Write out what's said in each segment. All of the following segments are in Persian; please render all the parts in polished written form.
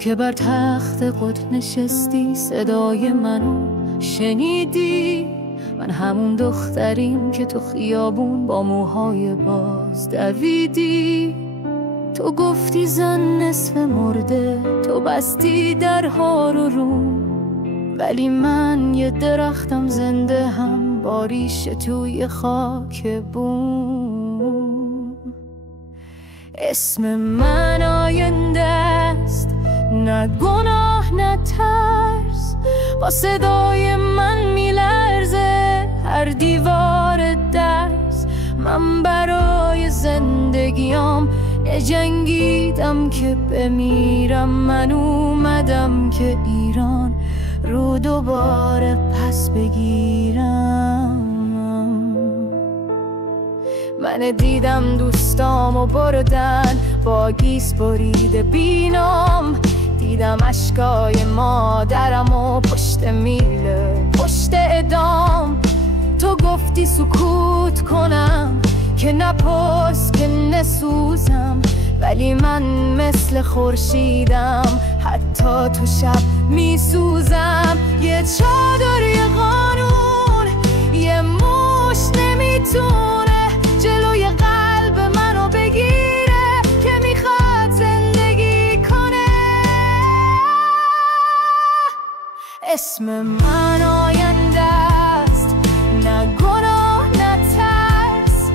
که بر تخت قدس نشستی صدای منو شنیدی. من همون دختریم که تو خیابون با موهای باز دویدی. تو گفتی زن نصف مرده، تو بستی درها رو، ولی من یه درختم زنده هم با ریشه توی خاک بوم. اسم من آینده است، نه گناه نه ترس، با صدای من میلرزه هر دیوار درس. من برای زندگیام نجنگیدم که بمیرم، من اومدم که ایران رو دوباره پس بگیرم. من دیدم دوستامو بردن با گیس بریده بینام، دیدم اشکای مادرمو پشت میله پشت اعدام. تو گفتی سکوت کنم که نپرس که نسوزم، ولی من مثل خورشیدم حتی تو شب میسوزم. یه چادر یه قانون یه موش نمیتونه جلوی قلب منو بگیره که میخواد زندگی کنه. اسم من آینده است، نه گناه نه ترس،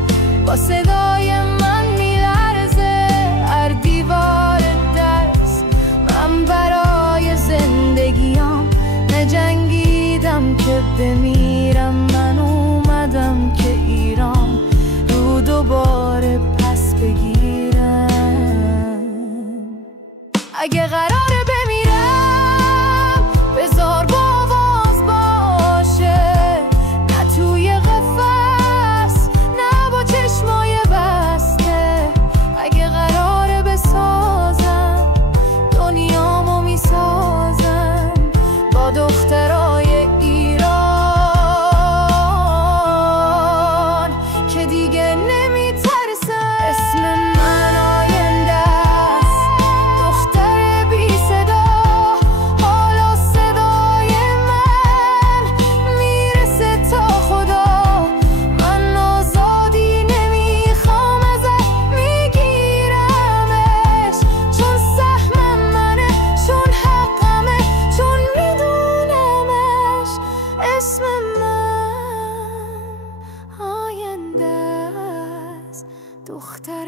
با صدای من میلرزه هر دیوار درس. من برای زندگیام نجنگیدم که بمیرم، من اومدم که ایران رو دوباره پس بگیرم. اگه قراره بمیرم بذار با آواز باشه، نه توی قفس نه با چشمای بسته. اگه قراره بسازم دنیامو میسازم با دخترای ایران که دیگه نمیترسم. اسم من آینده است، دختر بی صدا، حالا صدای من میرسه تا خدا. من آزادی نمیخوام ازت میگیرمش، چون سهمم منه، چون حقمه، چون میدونمش. اسم من آینده است، دختر